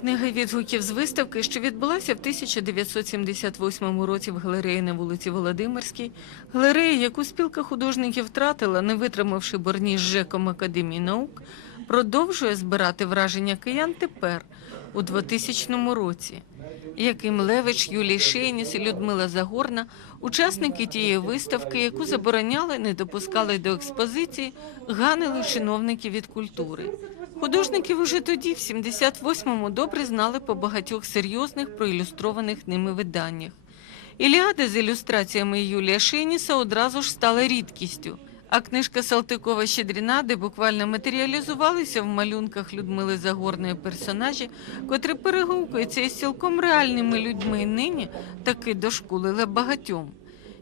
Книга відгуків з виставки, що відбулася в 1978 році в галереї на вулиці Володимирській, галерея, яку спілка художників втратила, не витримавши борні з ЖЕКом Академії наук, продовжує збирати враження киян тепер, у 2000 році. Яким Левич, Юлій Шейніс і Людмила Загорна, учасники тієї виставки, яку забороняли, не допускали до експозиції, ганили чиновники від культури. Художників уже тоді, в 78-му, добре знали по багатьох серйозних проілюстрованих ними виданнях. Іліади з ілюстраціями Юлія Шейніса одразу ж стала рідкістю. А книжка Салтикова Щедріна, де буквально матеріалізувалися в малюнках Людмили Загорної персонажі, котрі перегукуються із цілком реальними людьми нині, таки дошкулила багатьом.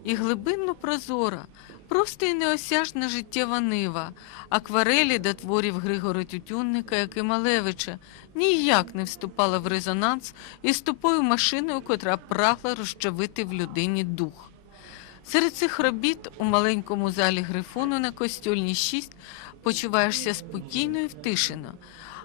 І глибинно прозора, просто і неосяжна життєва нива, акварелі до творів Григора Тютюнника, і Малевича, ніяк не вступала в резонанс із тупою машиною, котра прагла розчавити в людині дух. Серед цих робіт у маленькому залі грифону на костюльні 6 почуваєшся спокійно і втишено.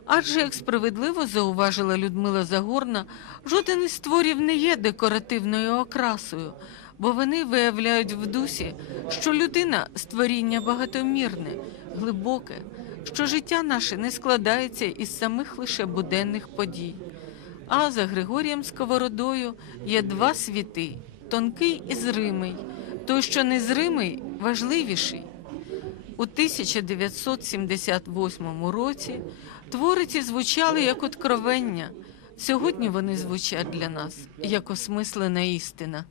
Адже, як справедливо зауважила Людмила Загорна, жоден із творів не є декоративною окрасою, бо вони виявляють в дусі, що людина створіння багатомірне, глибоке, що життя наше не складається із самих лише буденних подій. А за Григорієм Сковородою є два світи тонкий і зримий. Той, що незримий, важливіший. У 1978 році твори ці звучали як откровення. Сьогодні вони звучать для нас як осмислена істина.